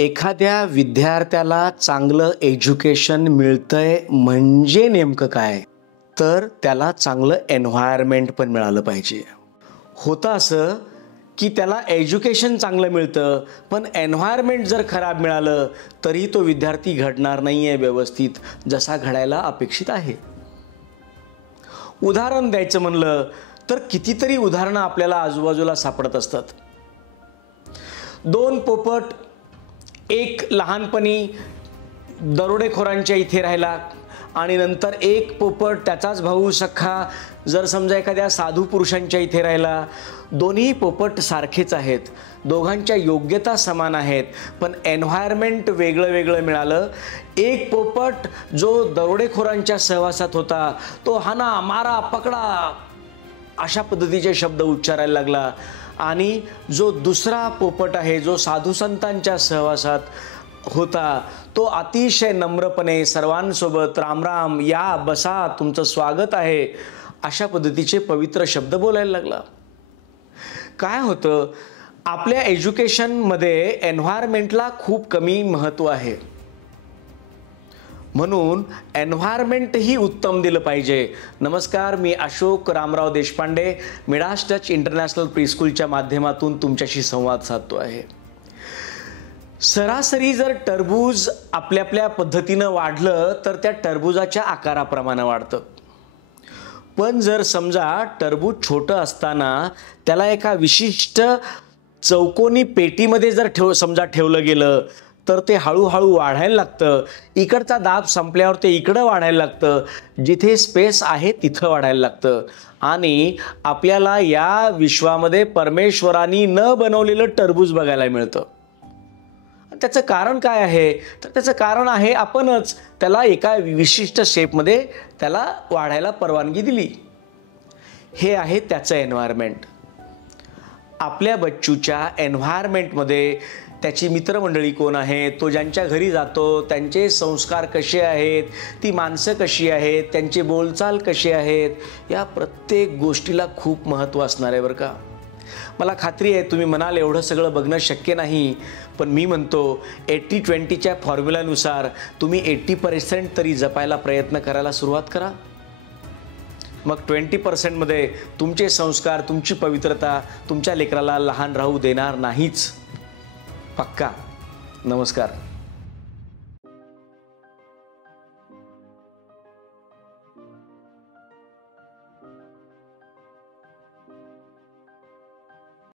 एखाद्या विद्यार्थ्याला चांगलं एज्युकेशन मिळतंय म्हणजे नेमकं काय? तर त्याला चांगलं एन्व्हायरमेंट पण मिळालं पाहिजे. होतं असं की त्याला एज्युकेशन चांगलं मिळतं, पण एन्व्हायरमेंट जर खराब मिळालं तरी तो विद्यार्थी घडणार नाही आहे व्यवस्थित, जसा घडायला अपेक्षित आहे. उदाहरण द्यायचं म्हणलं तर कितीतरी उदाहरणं आपल्याला आजूबाजूला सापडत असतात. 2 पोपट एक लहानपणी दरोडेखोरांच्या इथे राहिला आणि नंतर एक पोपट त्याचाच भाऊ सख्खा जर समजा एखाद्या साधू पुरुषांच्या इथे राहिला. दोन्ही पोपट सारखेच आहेत, दोघांच्या योग्यता समान आहेत, पण एन्व्हायरमेंट वेगळं वेगळं मिळालं. एक पोपट जो दरोडेखोरांच्या सहवासात होता तो हाना मारा पकडा अशा पद्धतीचे शब्द उच्चारायला लागला, आणि जो दुसरा पोपट आहे जो साधू संतांच्या सहवासात होता तो अतिशय नम्रपणे सर्वांसोबत राम राम, या बसा, तुमचं स्वागत आहे, अशा पद्धतीचे पवित्र शब्द बोलायला लागला. काय होतं, आपल्या एज्युकेशनमध्ये एन्व्हायरमेंटला खूप कमी महत्त्व आहे. म्हणून एन्व्हायरमेंटही उत्तम दिलं पाहिजे. नमस्कार, मी Ashok Ramrao Deshpande Midas touch international प्रीस्कूलच्या माध्यमातून तुमच्याशी संवाद साधतो आहे. सरासरी जर टरबूज आपल्या आपल्या पद्धतीनं वाढलं तर त्या टरबूजाच्या आकाराप्रमाणे वाढतं. पण जर समजा टरबूज छोटं असताना त्याला एका विशिष्ट चौकोनी पेटीमध्ये जर ठेवलं गेलं तर ते हळूहळू वाढायला लागतं. इकडचा दाब संपल्यावर ते इकडं वाढायला लागतं, जिथे स्पेस आहे तिथं वाढायला लागतं. आणि आपल्याला या विश्वामध्ये परमेश्वराने न बनवलेलं टरबूज बघायला मिळतं. त्याचं कारण काय आहे? तर त्याचं कारण आहे आपणच त्याला एका विशिष्ट शेपमध्ये त्याला वाढायला परवानगी दिली. हे आहे त्याचं एन्व्हायरमेंट. आपल्या बच्चूच्या एन्व्हायरमेंटमध्ये त्याची मित्रमंडळी कोण आहे, तो ज्यांच्या घरी जातो त्यांचे संस्कार कसे आहेत, ती माणसं कशी आहेत, त्यांची बोलचाल कशी आहेत, या प्रत्येक गोष्टीला खूप महत्त्व असणार आहे बरं का. मला खात्री आहे तुम्ही म्हणाल एवढं सगळं बघणं शक्य नाही, पण मी म्हणतो 80-20च्या फॉर्म्युलानुसार तुम्ही 80% तरी जपायला प्रयत्न करायला सुरुवात करा. मग 20%मध्ये तुमचे संस्कार, तुमची पवित्रता तुमच्या लेकराला लहान राहू देणार नाहीच. पक्का. नमस्कार.